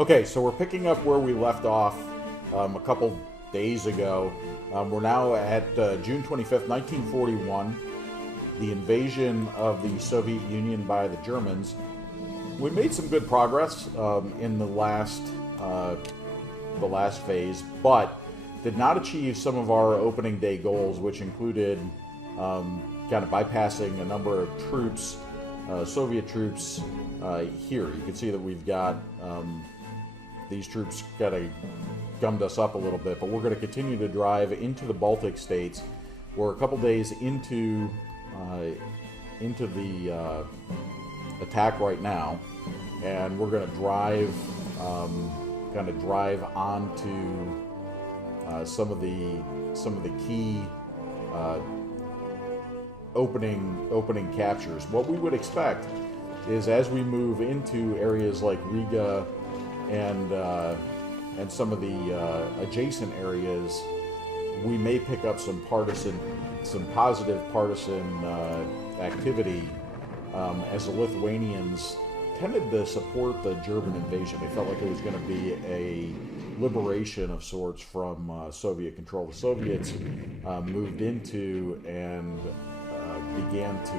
Okay, so we're picking up where we left off a couple days ago. We're now at June 25th, 1941, the invasion of the Soviet Union by the Germans. We made some good progress in the last phase, but did not achieve some of our opening day goals, which included kind of bypassing a number of troops, Soviet troops here. You can see that we've got these troops kind of gummed us up a little bit, but we're going to continue to drive into the Baltic states. We're a couple days into the attack right now, and we're going to drive onto some of the key opening captures. What we would expect is, as we move into areas like Riga and some of the adjacent areas, we may pick up some positive partisan activity, as the Lithuanians tended to support the German invasion. They felt like it was going to be a liberation of sorts from Soviet control. The Soviets moved into and began to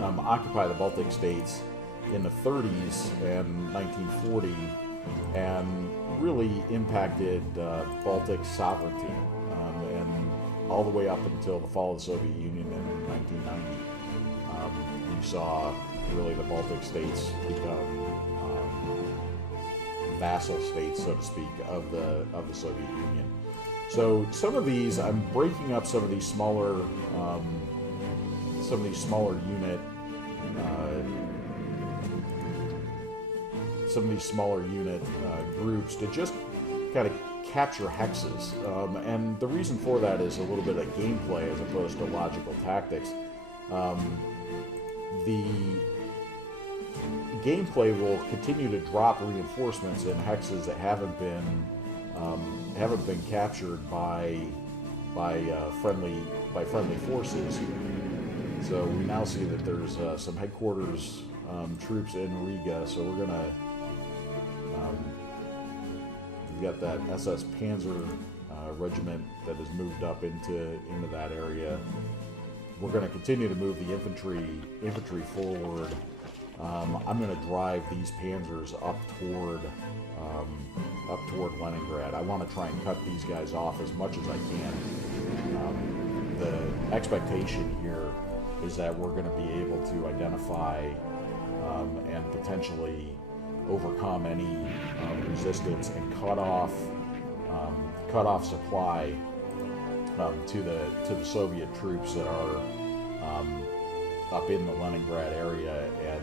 occupy the Baltic states in the 30s and 1940, and really impacted Baltic sovereignty, and all the way up until the fall of the Soviet Union in 1990. You saw really the Baltic states become vassal states, so to speak, of the Soviet Union. So some of these, I'm breaking up some of these smaller unit groups to just kind of capture hexes, and the reason for that is a little bit of gameplay as opposed to logical tactics. The gameplay will continue to drop reinforcements in hexes that haven't been captured by friendly forces. So we now see that there's some headquarters troops in Riga. So we're gonna we've got that SS Panzer regiment that has moved up into that area. We're going to continue to move the infantry forward. I'm going to drive these panzers up toward Leningrad. I want to try and cut these guys off as much as I can. The expectation here is that we're going to be able to identify and potentially overcome any resistance and cut off supply to the Soviet troops that are up in the Leningrad area and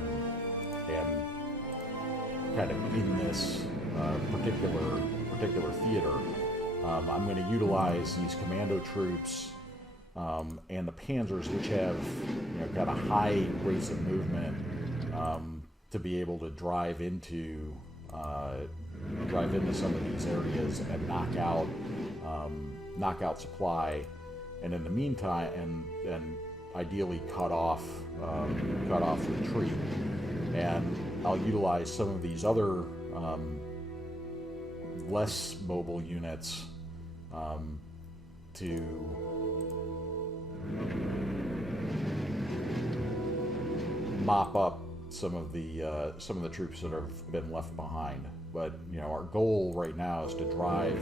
kind of in this particular theater. I'm going to utilize these commando troops and the panzers, which have kind of high rates of movement, to be able to drive into some of these areas and knock out supply, and in the meantime, and ideally cut off retreat. And I'll utilize some of these other less mobile units to mop up some of the troops that have been left behind. But our goal right now is to drive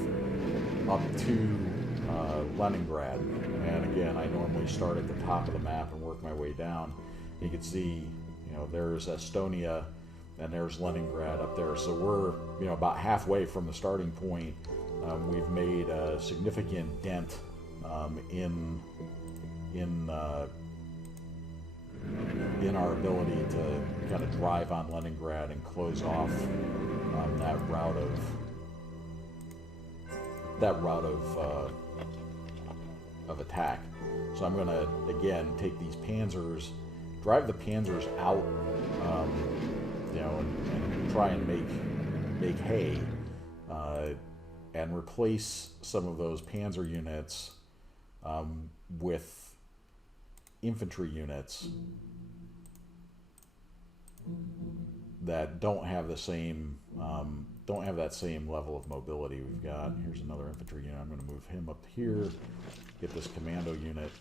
up to Leningrad. And again, I normally start at the top of the map and work my way down. You can see, there's Estonia and there's Leningrad up there. So we're, about halfway from the starting point. We've made a significant dent in our ability to kind of drive on Leningrad and close off that route of attack. So I'm going to again take these panzers, drive the panzers out, and try and make hay, and replace some of those panzer units with infantry units that don't have the same that same level of mobility. We've got, here's another infantry unit. I'm going to move him up here, get this commando unit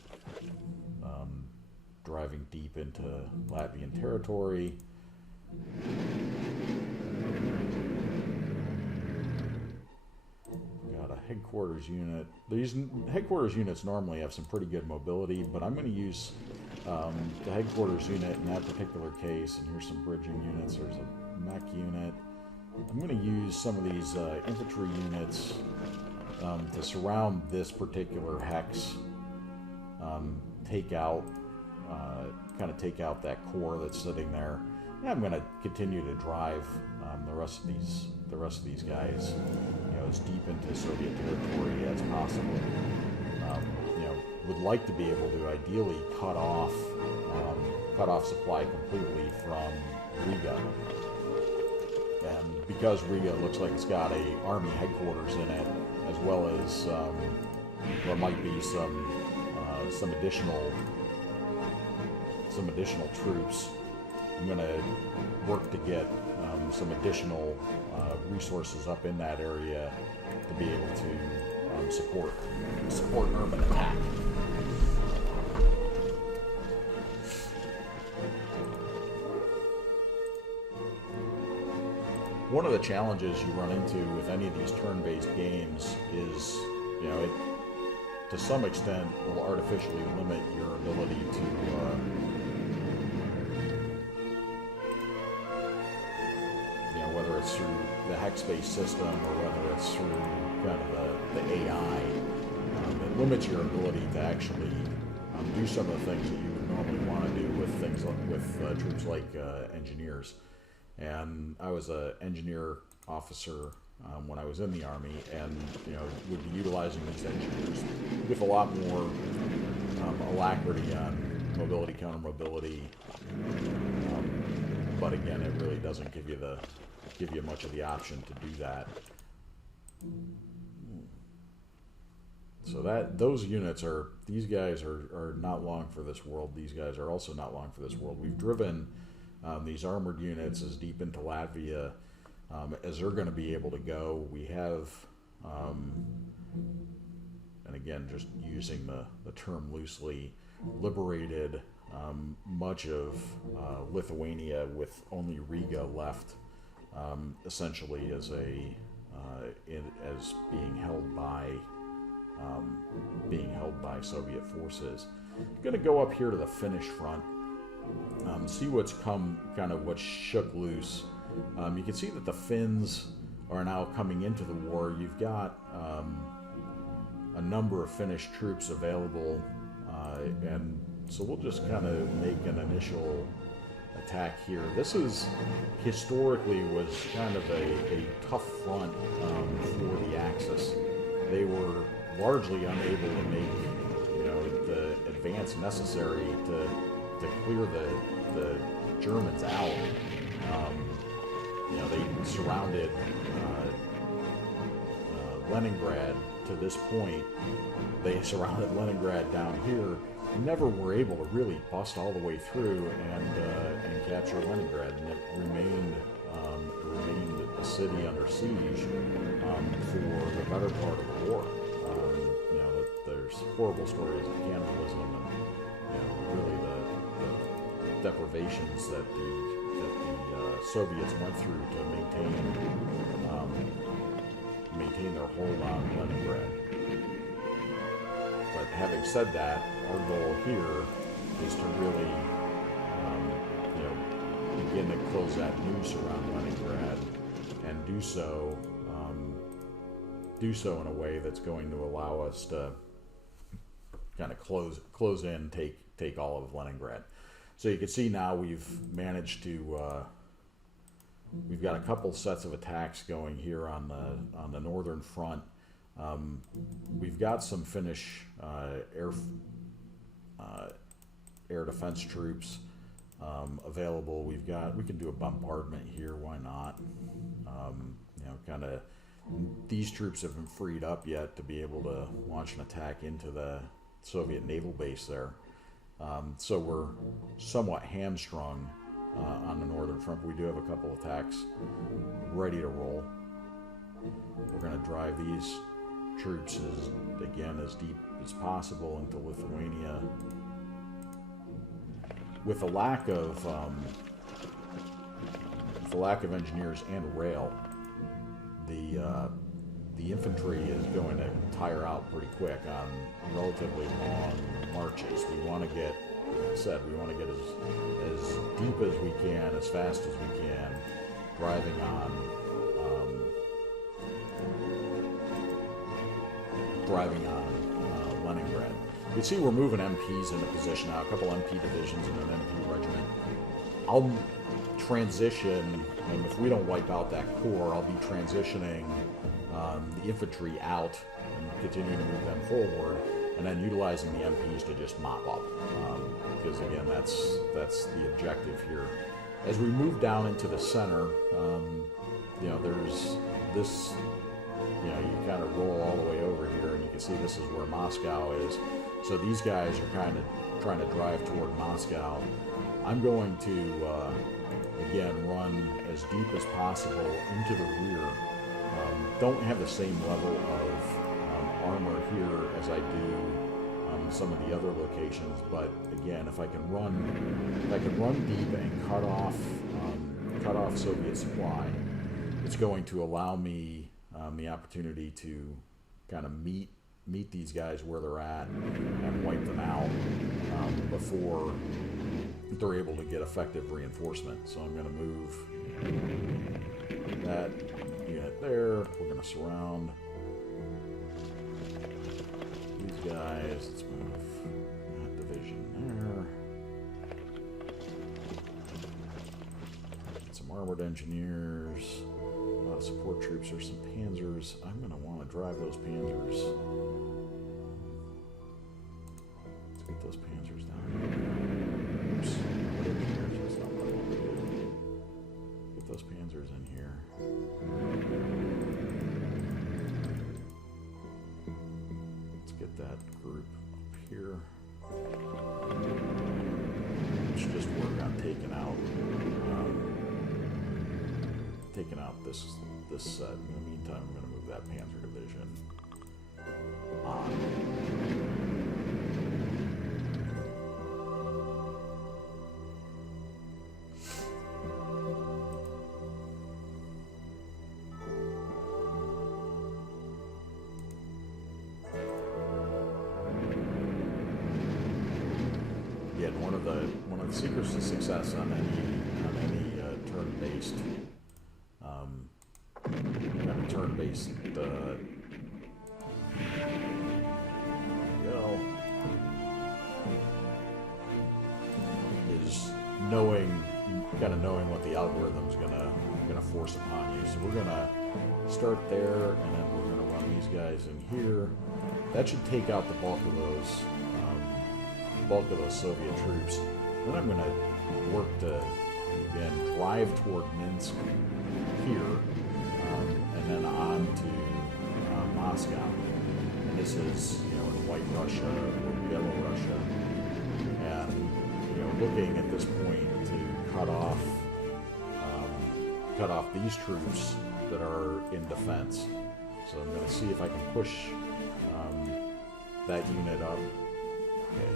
driving deep into Latvian territory. Got a headquarters unit. These headquarters units normally have some pretty good mobility, but I'm going to use the headquarters unit in that particular case. And here's some bridging units. There's a mech unit. I'm going to use some of these infantry units to surround this particular hex, take out that core that's sitting there. And I'm going to continue to drive the rest of these guys, as deep into Soviet territory as possible. Would like to be able to ideally cut off supply completely from Riga. And because Riga looks like it's got a army headquarters in it, as well as there might be some additional troops, I'm going to work to get some additional resources up in that area to be able to support an urban attack. One of the challenges you run into with any of these turn-based games is, it to some extent will artificially limit your ability to whether it's through the hex-based system or whether it's through kind of the AI. It limits your ability to actually do some of the things that you would normally want to do with troops like engineers. And I was an engineer officer when I was in the Army, and would be utilizing these engineers with a lot more alacrity on mobility, counter-mobility. But again, it really doesn't give you much of the option to do that. So those units these guys are not long for this world. These guys are also not long for this world. We've driven these armored units as deep into Latvia as they're going to be able to go. We have, and again, just using the term loosely, liberated much of Lithuania with only Riga left, essentially as being held by Soviet forces. I'm going to go up here to the Finnish front. See what's what's shook loose. You can see that the Finns are now coming into the war. You've got a number of Finnish troops available, and so we'll just kind of make an initial attack here. This historically was kind of a tough front for the Axis. They were largely unable to make the advance necessary to clear the Germans out. They surrounded Leningrad to this point. They surrounded Leningrad down here. Never were able to really bust all the way through and capture Leningrad, and it remained a city under siege for the better part of the war. There's horrible stories of cannibalism and really the deprivations that the Soviets went through to maintain their hold on Leningrad. But having said that, our goal here is to really begin to close that noose around Leningrad, and do so in a way that's going to allow us to kind of close in, take all of Leningrad. So you can see now we've managed to we've got a couple sets of attacks going here on the northern front. We've got some Finnish air defense troops available. We can do a bombardment here. Why not? These troops haven't freed up yet to be able to launch an attack into the Soviet naval base there. So we're somewhat hamstrung on the northern front. We do have a couple attacks ready to roll. We're going to drive these troops as deep as possible into Lithuania. With the lack of engineers and rail, the infantry is going to tire out pretty quick on relatively long marches. We want to get, like I said, we want to get as deep as we can, as fast as we can, driving on Leningrad. You can see we're moving MPs into position now, a couple MP divisions and an MP regiment. I'll transition, and if we don't wipe out that core, I'll be transitioning the infantry out and continuing to move them forward, and then utilizing the MPs to just mop up. Because again, that's the objective here. As we move down into the center, there's this. You kind of roll all the way over here, and you can see this is where Moscow is. So these guys are kind of trying to drive toward Moscow. I'm going to, again, run as deep as possible into the rear. Don't have the same level of armor here as I do some of the other locations, but again, if I can run deep and cut off Soviet supply, it's going to allow me the opportunity to kind of meet these guys where they're at and wipe them out before they're able to get effective reinforcement. So I'm going to move that unit there. We're going to surround these guys. Let's move that division there. Get some armored engineers. Support troops or some panzers. I'm going to want to drive those panzers. Let's get those panzers down. Oops. That's not what I want to do. Get those panzers in here. Let's get that group up here. Let's just work on taking out this set. In the meantime, I'm going to move that Panzer Division on. Again, one of the secrets to success on any turn-based is knowing what the algorithm's gonna force upon you. So we're gonna start there, and then we're gonna run these guys in here. That should take out the bulk of those Soviet troops. Then I'm gonna work to again drive toward Minsk here, and then on to Moscow. And this is in White Russia or Belarus, and looking at this point to cut off these troops that are in defense. So I'm going to see if I can push that unit up. Okay.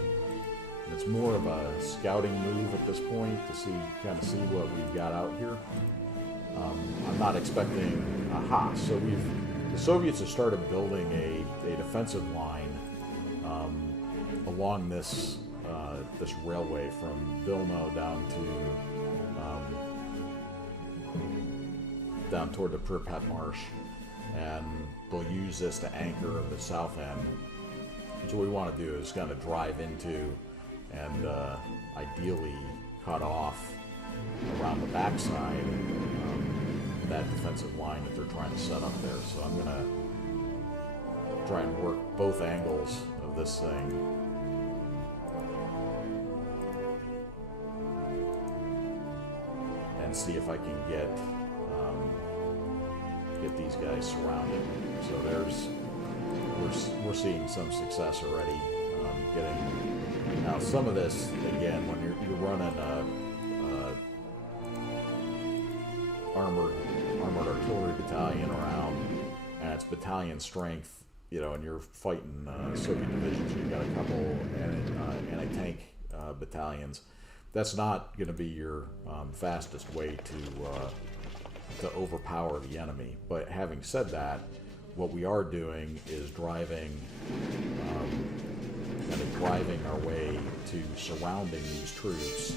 And it's more of a scouting move at this point to kind of see what we've got out here. I'm not expecting so the Soviets have started building a defensive line along this railway from Vilna down toward the Pripyat Marsh, and they'll use this to anchor the south end. So what we want to do is kind of drive into and ideally cut off around the backside that defensive line that they're trying to set up there. So I'm going to try and work both angles of this thing. And see if I can get these guys surrounded. So we're seeing some success already. Getting now some of this again when you're running armored artillery battalion around, and it's battalion strength, you know, and you're fighting Soviet divisions. You've got a couple anti-tank battalions. That's not going to be your fastest way to overpower the enemy. But having said that, what we are doing is driving our way to surrounding these troops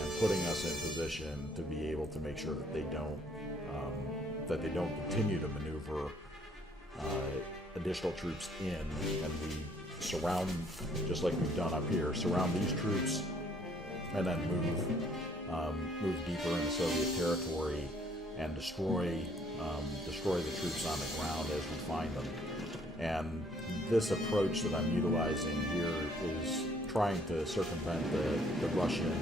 and putting us in position to be able to make sure that they don't continue to maneuver additional troops in, and we surround, just like we've done up here, surround these troops and then move deeper into Soviet territory and destroy the troops on the ground as we find them. And this approach that I'm utilizing here is trying to circumvent the Russian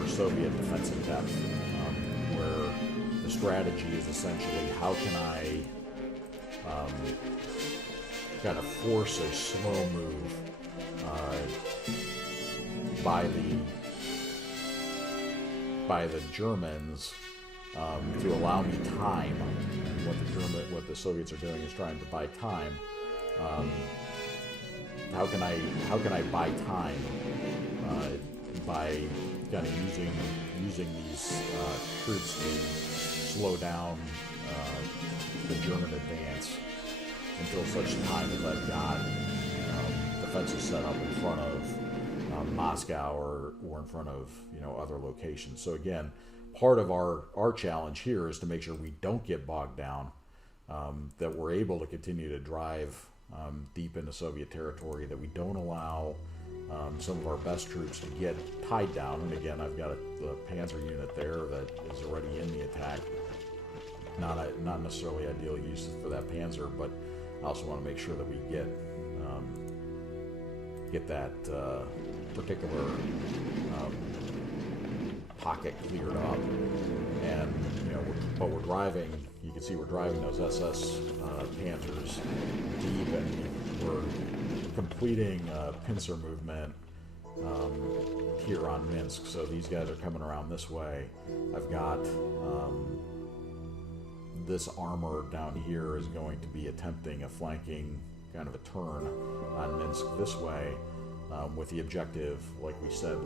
or Soviet defensive depth, where the strategy is essentially how can I kind of force a slow move by the Germans to allow me time. And what the Soviets are doing is trying to buy time. How can I buy time by kind of using these troops to slow down the German advance until such time as I've got defenses set up in front of Moscow or in front of, you know, other locations. So again, part of our challenge here is to make sure we don't get bogged down, that we're able to continue to drive deep into Soviet territory, that we don't allow some of our best troops to get tied down. And again, I've got the Panzer unit there that is already in the attack. Not necessarily ideal use for that Panzer, but I also want to make sure that we get that particular pocket cleared up. And you know, but we're driving. You can see we're driving those SS Panzers deep, and we're completing pincer movement here on Minsk. So these guys are coming around this way. I've got this armor down here is going to be attempting a flanking kind of a turn on Minsk this way, with the objective, like we said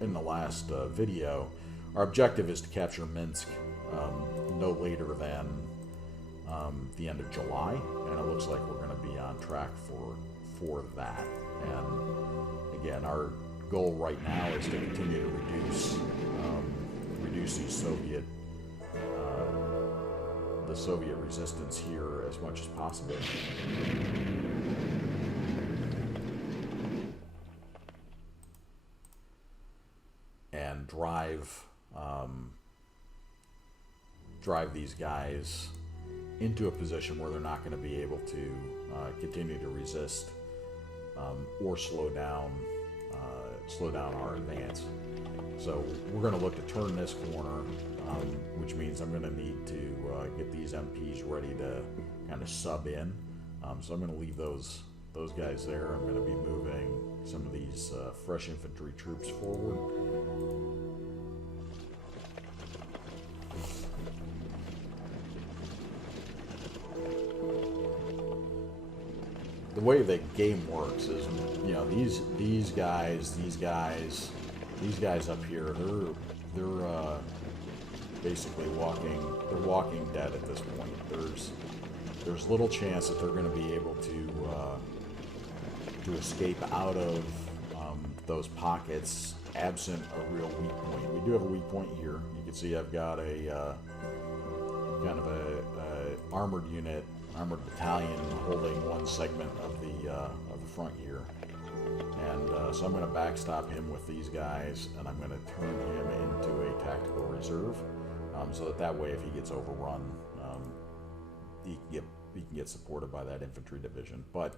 in the last video, our objective is to capture Minsk no later than the end of July, and it looks like we're going to be on track for that. And again, our goal right now is to continue to reduce these the Soviet resistance here as much as possible. And drive these guys into a position where they're not going to be able to continue to resist or slow down our advance. So we're going to look to turn this corner, which means I'm going to need to get these MPs ready to kind of sub in. So I'm going to leave those guys there. I'm going to be moving some of these fresh infantry troops forward. The way the game works is, you know, these guys up here, they're basically walking dead at this point. There's little chance that they're going to be able to escape out of those pockets absent a real weak point. We do have a weak point here. You can see I've got a kind of a armored battalion holding one segment of the front here, and so I'm going to backstop him with these guys, and I'm going to turn him into a tactical reserve, so that way if he gets overrun, he can get supported by that infantry division. But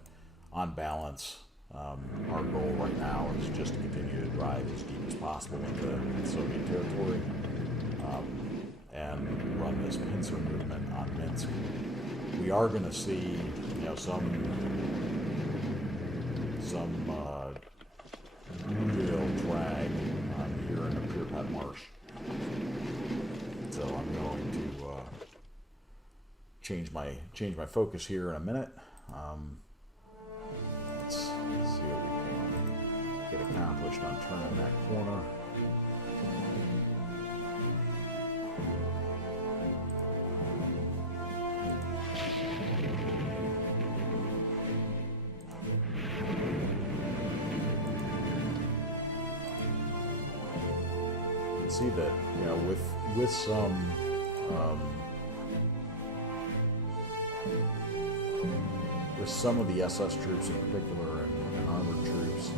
on balance, our goal right now is just to continue to drive as deep as possible into Soviet territory, and run this pincer movement on Minsk. We are going to see, you know, some real drag here in the Pripyat marsh. So I'm going to change my focus here in a minute. Let's see what we can get accomplished on turning that corner. See that, you know, with some of the SS troops in particular and armored troops,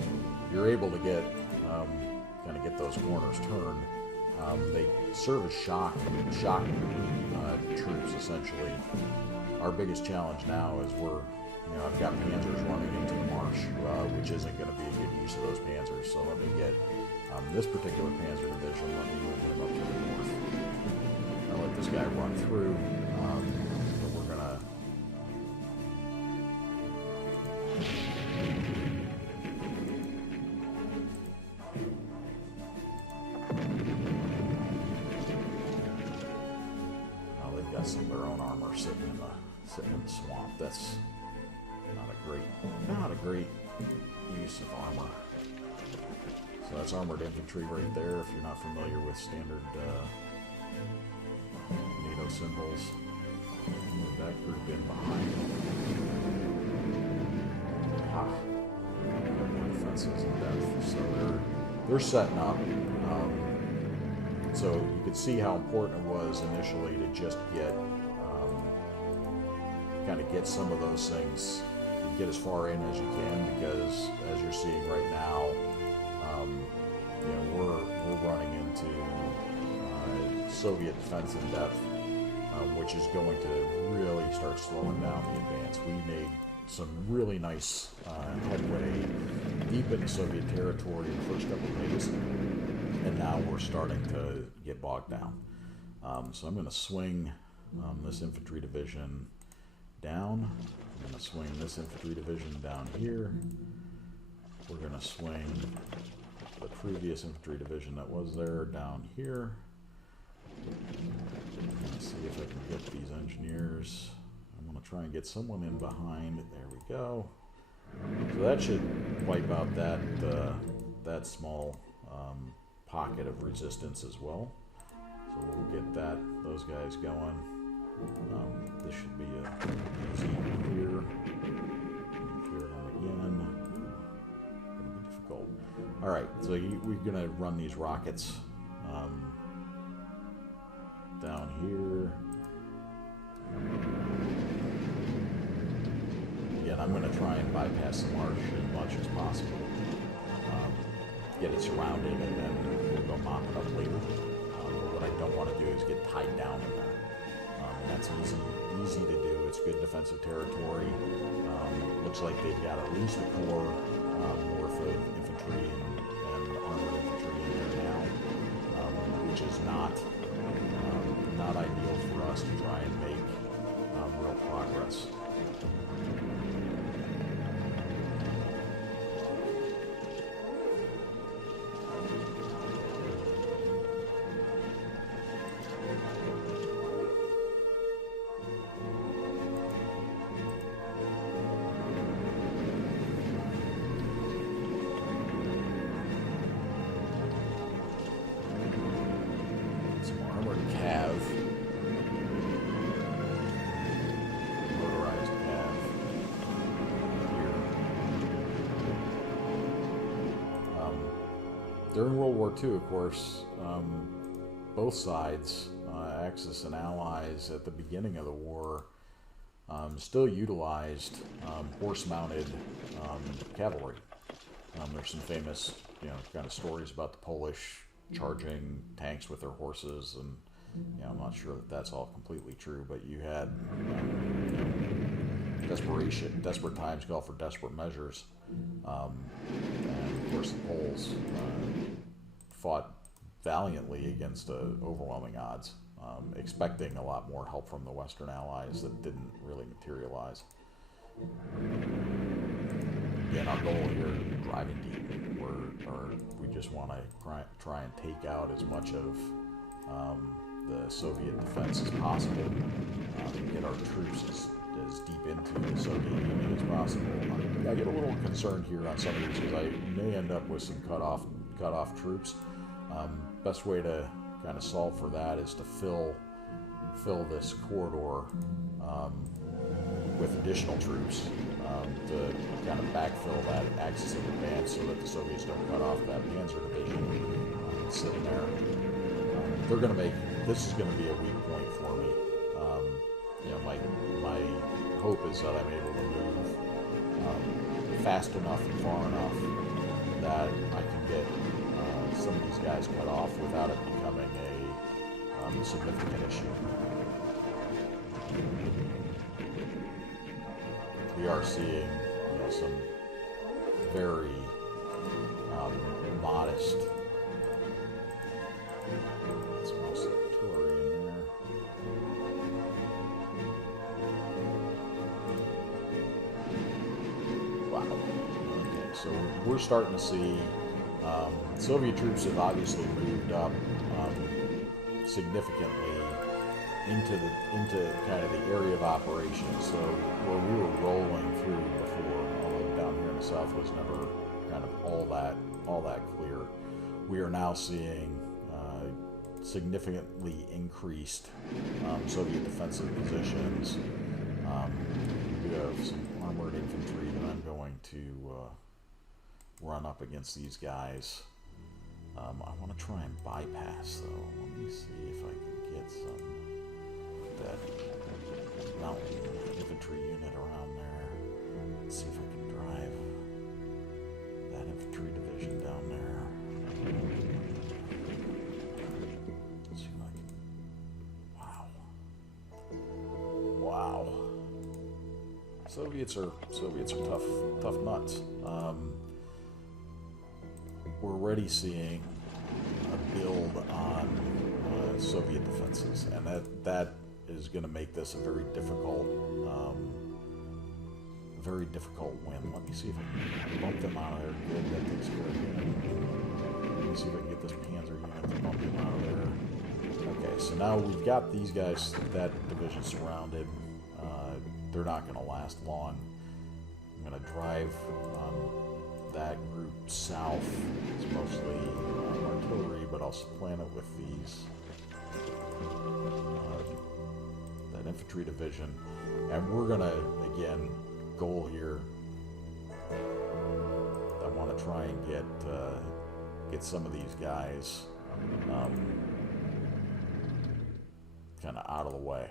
you're able to get kind of get those corners turned. They serve as shock troops essentially. Our biggest challenge now is I've got panzers running into the marsh, which isn't going to be a good use of those panzers. So let me get this particular panzer division. Let me move him up to the north. I'll let this guy run through. But we're gonna. Oh, they've got some of their own armor sitting in the swamp. That's not a great use of armor. So that's armored infantry right there. If you're not familiar with standard NATO symbols, move that group in behind. More defenses in depth. So they're setting up. So you could see how important it was initially to just get get some of those things, get as far in as you can, because as you're seeing right now, we're running into Soviet defense in depth, which is going to really start slowing down the advance. We made some really nice headway deep into Soviet territory in the first couple of days, and now we're starting to get bogged down. So I'm going to swing this infantry division down. I'm going to swing this infantry division down here. We're going to swing the previous infantry division that was there down here. Let's see if I can get these engineers. I'm going to try and get someone in behind. There we go. So that should wipe out that small pocket of resistance as well. So we'll get those guys going. This should be a easy clear. Clear them again. Gonna be difficult. All right, so we're gonna run these rockets down here. Again, I'm gonna try and bypass the marsh as much as possible. Get it surrounded, and then we'll go mop it up later. But what I don't want to do is get tied down in there. And that's easy to do. It's good defensive territory. Looks like they've got at least a corps worth of infantry and armored infantry in there now, which is not ideal for us to try and make real progress. During World War II, of course, both sides, Axis and Allies, at the beginning of the war, still utilized horse-mounted cavalry. There's some famous, kind of stories about the Polish charging tanks with their horses, and I'm not sure that that's all completely true, but you had desperate times call for desperate measures, and of course the Poles fought valiantly against overwhelming odds, expecting a lot more help from the Western Allies that didn't really materialize. Again, our goal here, driving deep. or we just want to try and take out as much of the Soviet defense as possible, get our troops as deep into the Soviet Union as possible. I get a little concerned here on some of these because I may end up with some cut off troops. Best way to kind of solve for that is to fill this corridor with additional troops to kind of backfill that axis of advance so that the Soviets don't cut off that Panzer division sitting there. They're going to make this is going to be a weak point for me. My hope is that I'm able to move fast enough and far enough that I can get some of these guys cut off without it becoming a significant issue. We are seeing some very modest. It's mostly artillery in there. Wow. Okay, so we're starting to see Soviet troops have obviously moved up significantly into kind of the area of operations. So where we were rolling through before, although down here in the south was never kind of all that clear, we are now seeing significantly increased Soviet defensive positions. We do have some armored infantry that I'm going to run up against these guys. I want to try and bypass though. Let me see if I can get some that mountain infantry unit around there. Let's see if I can drive that infantry division down there. Let's see if I can. Wow. Soviets are tough nuts. We're already seeing a build on Soviet defenses, and that is going to make this a very difficult win. Let me see if I can bump them out of there. Good, that takes care of it. Let me see if I can get this Panzer unit to bump them out of there. Okay, so now we've got these guys, that division surrounded. They're not going to last long. I'm going to drive that group south. It's mostly artillery, but I'll supplant it with these that infantry division, and we're gonna again goal here. I want to try and get some of these guys kind of out of the way.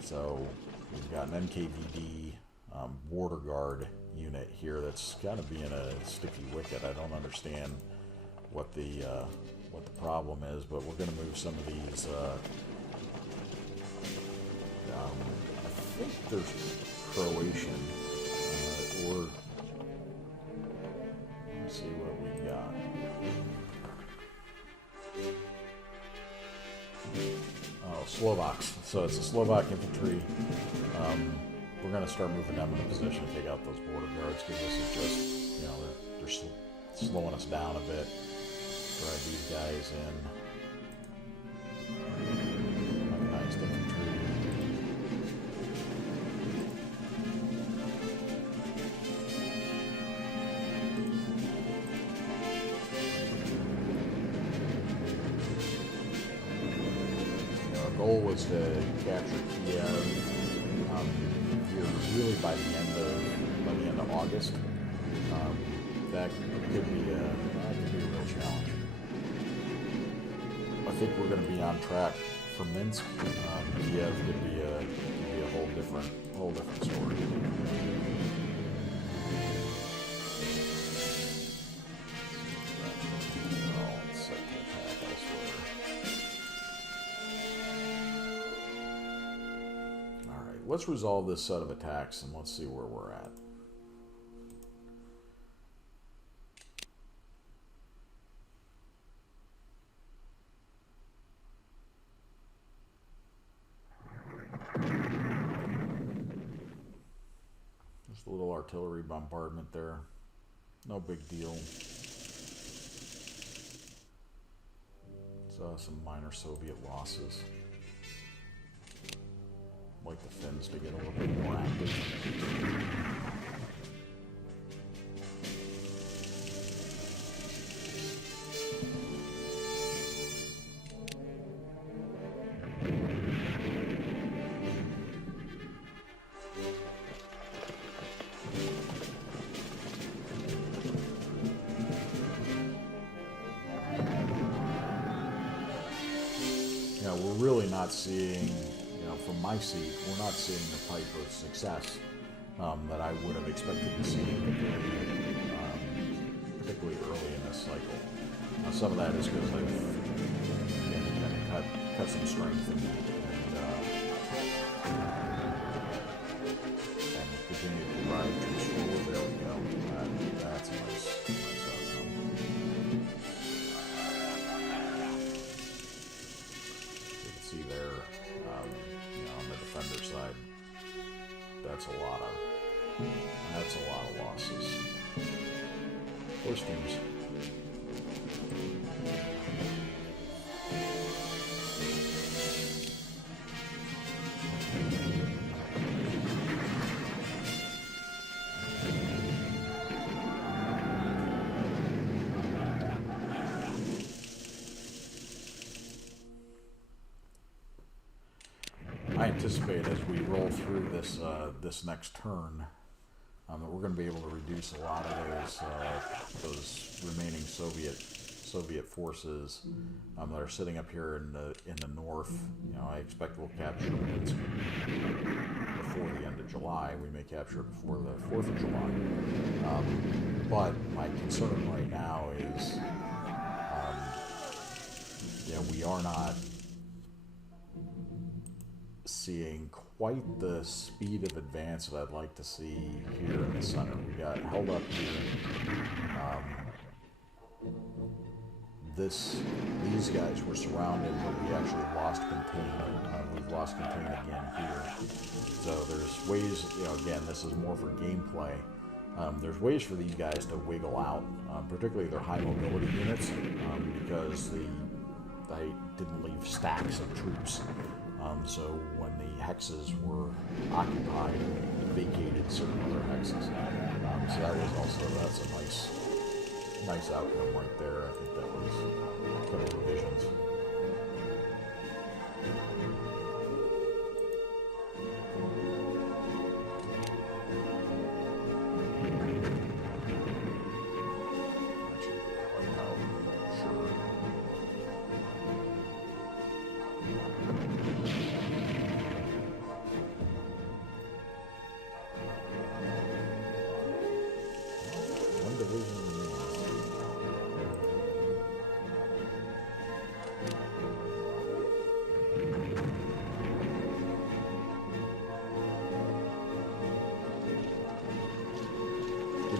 So we've got an NKVD border guard unit here that's kind of being a sticky wicket. I don't understand what the problem is, but we're going to move some of these. I think there's Croatian, or let's see what we got. Oh, Slovaks. So it's a Slovak infantry. We're going to start moving them into position to take out those border guards, because this is just, they're slowing us down a bit. Drive these guys in. Mechanized infantry. Our goal was to capture Kiev here really by the end of August. That could be a real challenge. I think we're going to be on track for Minsk. Kiev could be a whole different story. Let's resolve this set of attacks and let's see where we're at. Just a little artillery bombardment there. No big deal. Saw some minor Soviet losses. Like the Finns to get a little bit more active. We're really not seeing, from my seat, we're not seeing the type of success that I would have expected to see, particularly early in this cycle. Now, some of that is because I've kind of cut some strength and continue to drive troops forward. There we go. That's a nice outcome. See there, on the defender side, that's a lot of losses. Those teams. I anticipate as we roll through this next turn that we're going to be able to reduce a lot of those remaining Soviet forces that are sitting up here in the north. I expect we'll capture Minsk before the end of July. We may capture it before the 4th of July. But my concern right now is, we are not seeing quite the speed of advance that I'd like to see here in the center. We got held up here. These guys were surrounded, but we actually lost contain. We've lost contain again here. So there's ways, again, this is more for gameplay. There's ways for these guys to wiggle out, particularly their high mobility units, because they didn't leave stacks of troops. So when the hexes were occupied, they vacated certain other hexes. So that's a nice outcome right there. I think that was a couple of revisions.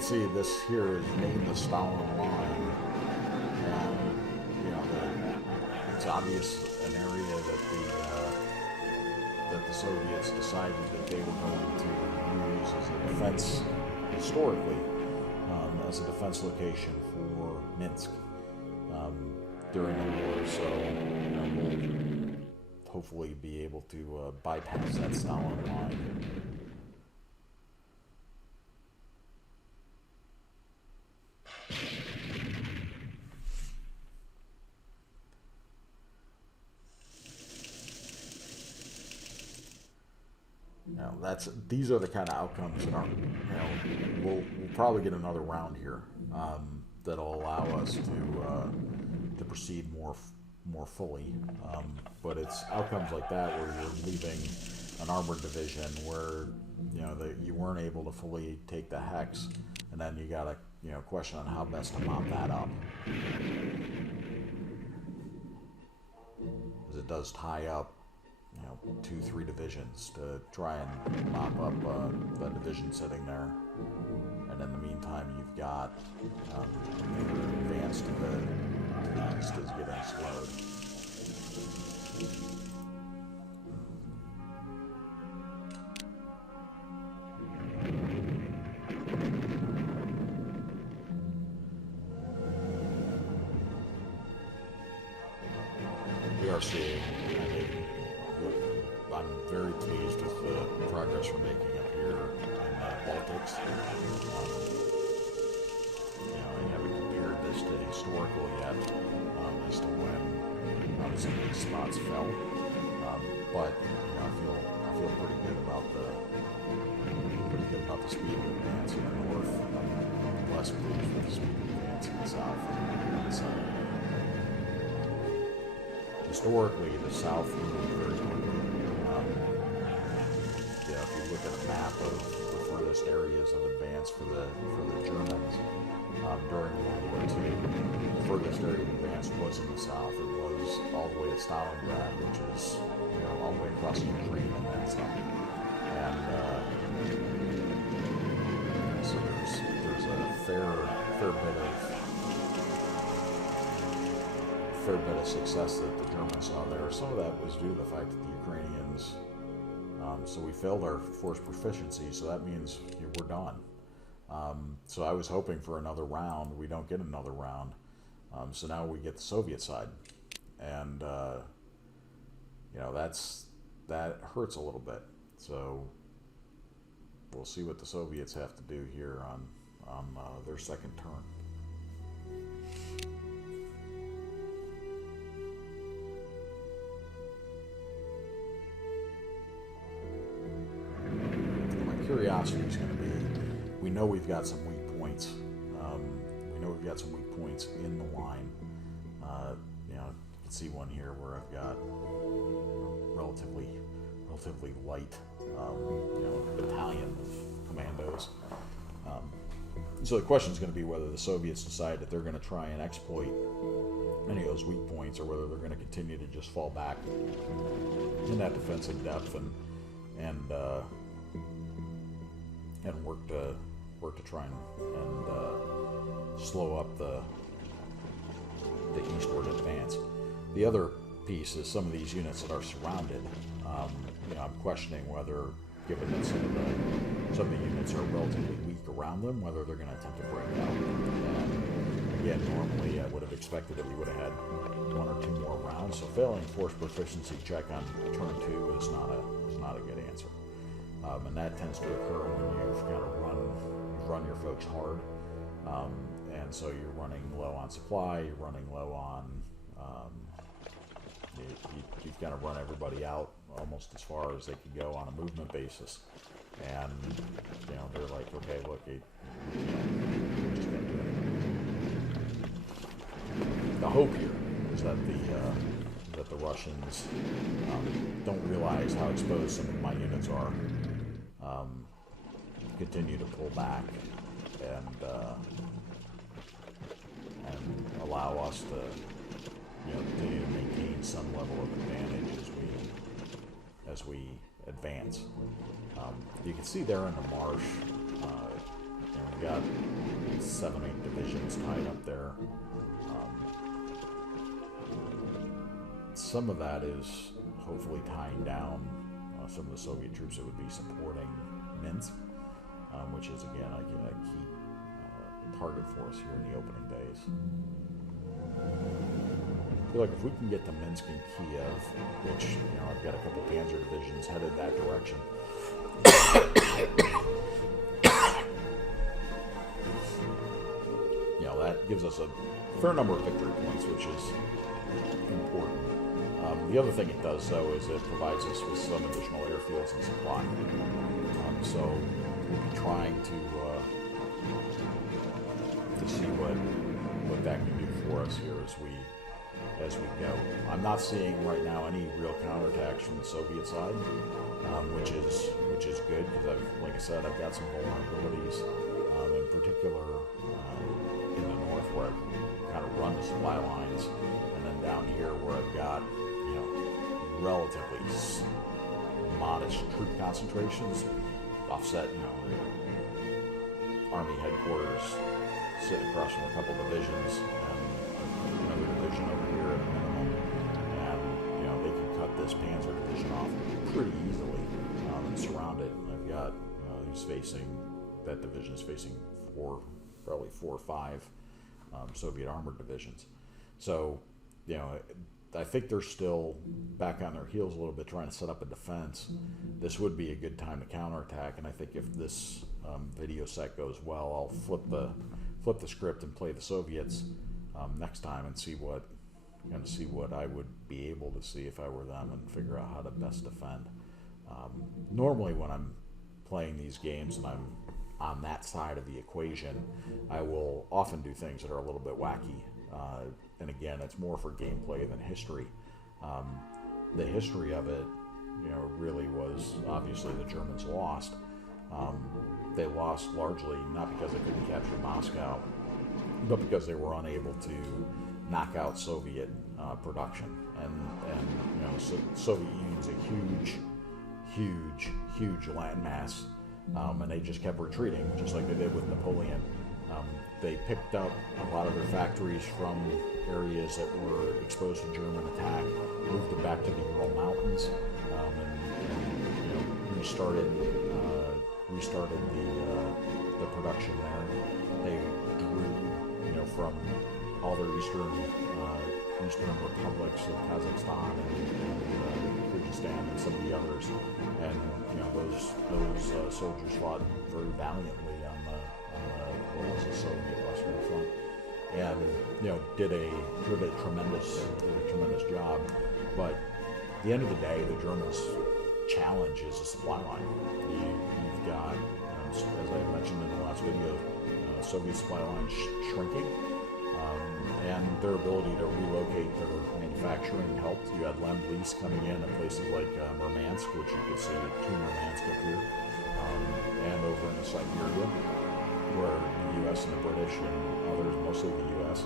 See, this here is named the Stalin line, and it's obvious an area that the Soviets decided that they were going to use as a defense historically, as a defense location for Minsk during the war. So we'll hopefully be able to bypass that Stalin line. These are the kind of outcomes that aren't, we'll probably get another round here that'll allow us to proceed more fully. But it's outcomes like that where you're leaving an armored division where you weren't able to fully take the hex, and then you got a question on how best to mop that up, because it does tie up 2-3 divisions to try and mop up the division sitting there. And in the meantime, you've got the advance to the east is getting slowed. seeing, I mean, I'm very pleased with the progress we're making up here in the Baltics. You know, I haven't compared this to historical yet as to when some of these spots fell, but you know, I feel pretty good about the speed of advance in the north. I'm less pleased with the speed of advance in the south. Historically, the south moved very quickly. You know, if you look at a map of the furthest areas of advance for the Germans during World War II, the furthest area of advance was in the south. It was all the way to Stalingrad, which is, you know, all the way across Ukraine and then some. And so there's a fair bit of success that the Germans saw there. Some of that was due to the fact that the Ukrainians, so we failed our force proficiency, so that means we're done. So I was hoping for another round. We don't get another round. So now we get the Soviet side. And, you know, that hurts a little bit. So we'll see what the Soviets have to do here on their second turn. Curiosity is going to be, we know we've got some weak points. In the line. You know, you can see one here where I've got relatively light, you know, battalion of commandos. So the question is going to be whether the Soviets decide that they're going to try and exploit any of those weak points, or whether they're going to continue to just fall back in that defensive depth and work to try and slow up the eastward advance. The other piece is some of these units that are surrounded. You know, I'm questioning whether, given that some of the units are relatively weak around them, whether they're going to attempt to break out. And again, normally I would have expected that we would have had one or two more rounds. So failing force proficiency check on turn 2 is not a good answer. And that tends to occur when you've kind of run your folks hard, and so you're running low on supply, you're running low on, you've got to run everybody out almost as far as they can go on a movement basis, and you know they're like, okay, look, we're just gonna do it. The hope here is that the Russians don't realize how exposed some of my units are. Continue to pull back and allow us to, you know, continue to maintain some level of advantage as we advance. You can see there in the marsh, you know, we've got 7-8 divisions tied up there. Some of that is hopefully tying down some of the Soviet troops that would be supporting Minsk, which is again a key target for us here in the opening days. I feel like if we can get to Minsk and Kiev, which, you know, I've got a couple Panzer divisions headed that direction, you know, that gives us a fair number of victory points, which is important. The other thing it does, though, is it provides us with some additional airfields and supply. So we'll be trying to see what that can do for us here as we go. I'm not seeing right now any real counterattacks from the Soviet side, which is good, because like I said, I've got some vulnerabilities, in particular in the north, where I've kind of run the supply lines, and then down here where I've got, you know, relatively modest troop concentrations, offset, you know, Army headquarters sitting across from a couple divisions and another division over here at a minimum, and you know they can cut this Panzer division off pretty easily and surround it. And I've got, you know, that division is facing probably 4 or 5 Soviet armored divisions. So, you know, I think they're still back on their heels a little bit, trying to set up a defense. This would be a good time to counterattack, and I think if this video set goes well, I'll flip the script and play the Soviets next time and see what I would be able to see if I were them, and figure out how to best defend. Normally, when I'm playing these games and I'm on that side of the equation, I will often do things that are a little bit wacky. And again, it's more for gameplay than history. The history of it, really was obviously the Germans lost. They lost largely not because they couldn't capture Moscow, but because they were unable to knock out Soviet production. And Soviet Union's a huge landmass, and they just kept retreating, just like they did with Napoleon. They picked up a lot of their factories from areas that were exposed to German attack, moved them back to the Ural Mountains, and restarted the production there. They drew, from all their eastern republics of Kazakhstan and Kyrgyzstan and some of the others, and those soldiers fought very valiantly on the Soviet Western Front, and did a tremendous job. But at the end of the day, the Germans' challenge is a supply line. You've got, as I mentioned in the last video, Soviet supply line shrinking, and their ability to relocate their manufacturing helped. You had Lend-Lease coming in at places like Murmansk, which you could see to Murmansk up here, and over in Siberia, where the U.S. and the British and others, mostly the U.S.,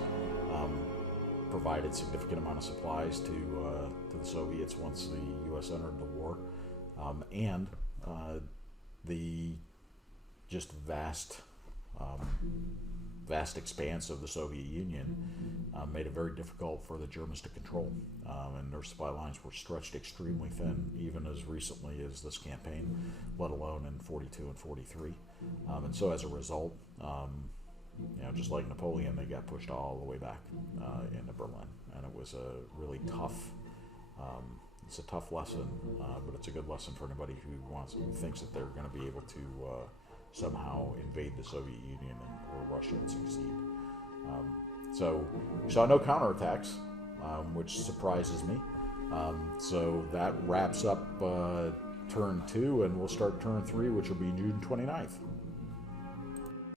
provided significant amount of supplies to the Soviets once the U.S. entered the war, and the just vast expanse of the Soviet Union made it very difficult for the Germans to control, and their supply lines were stretched extremely thin, even as recently as this campaign, let alone in 42 and 43. And so as a result, just like Napoleon, they got pushed all the way back into Berlin, and it was a really tough. It's a tough lesson, but it's a good lesson for anybody who thinks that they're going to be able to somehow invade the Soviet Union or Russia and succeed. So we saw no counterattacks, which surprises me. So that wraps up turn 2, and we'll start turn 3, which will be June 29th.